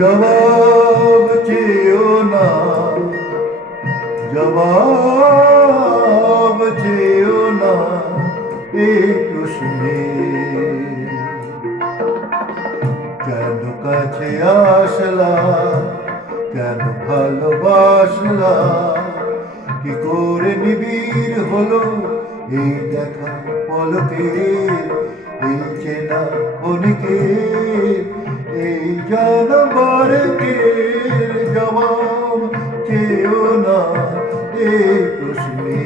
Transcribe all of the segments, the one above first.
জবাব চেয়েও না। জবাব চেয়েও না এই প্রশ্নে। কেন কাছে আসলা, কেন ভালোবাসলা? কি করে নিবিড় হলো এই দেখা পলকে এই চেনা ক্ষণিকে এই জানবারকে জবাব চেয়েও না এই প্রশ্নে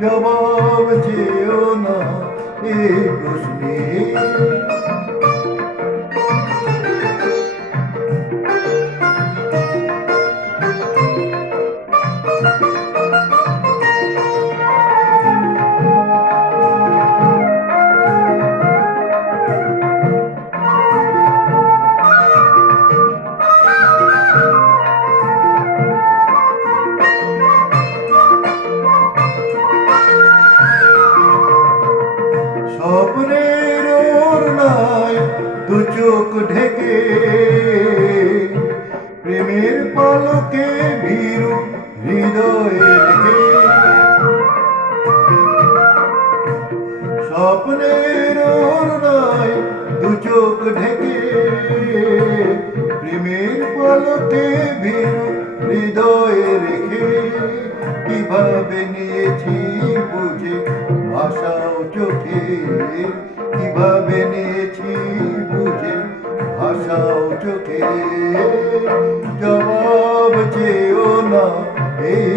জবাব চেয়েও না এই প্রশ্নে পলকে ভীরু হৃদয়ে রেখে কীভাবে নিয়েছি বুঝে ভাষাও চোখে কীভাবে নিয়েছি বুঝে ভাষাও চোখে জবাব চেয়েও না, এই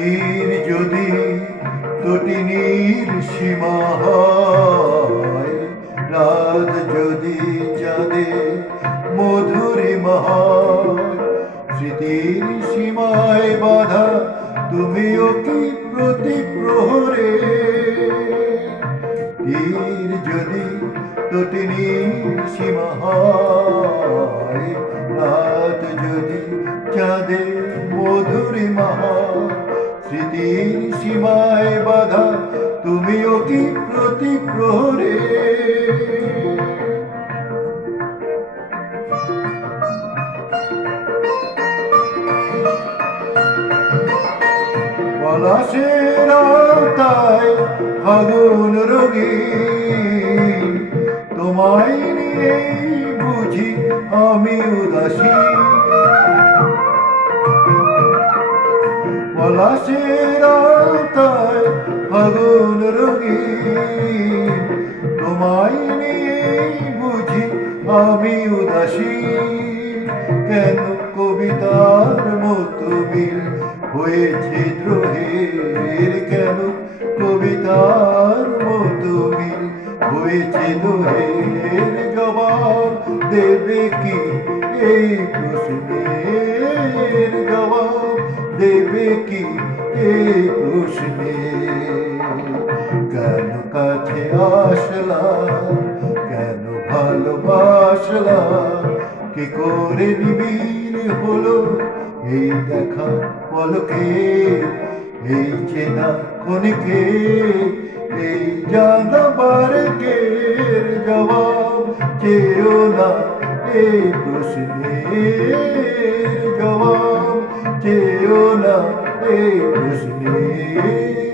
তীর যদি তটিনীর সীমা হয়, রাত যদি চাঁদে মধুরিমা হয় স্মৃতির সীমায় বাধা তুমিও কি প্রতি প্রহরে তীর যদি তটিনীর সীমা হয়, রাত যদি চাঁদে মধুরিমা হয় স্মৃতির সীমায় বাধা, তুমিও কি প্রতি প্রহরে পলাশের আওতায় ফাগুন রঙিন তোমায় নিয়ে বুঝি আমি উদাসী। পলাশের আওতায় ফাগুন রঙিন। তোমায় নিয়ে বুঝি আমি উদাসী কেন কবিতার মতো মিল হয়েছে দ্রোহের? কেন কবিতার মতো মিল হয়েছে দোহের জবাব দেবে কি এই প্রশ্নের জবাব? দেবে কি এই প্রশ্নে? কেন কাছে আসলা? কেন ভালোবাসলা? কি করে নিবিড় হলো? এই দেখা পলকে, এই চেনা ক্ষণিকে, এই জানাবার কে জবাব চেয়েও না, এই প্রশ্নের জবাব। চেয়েও না এই প্রশ্নের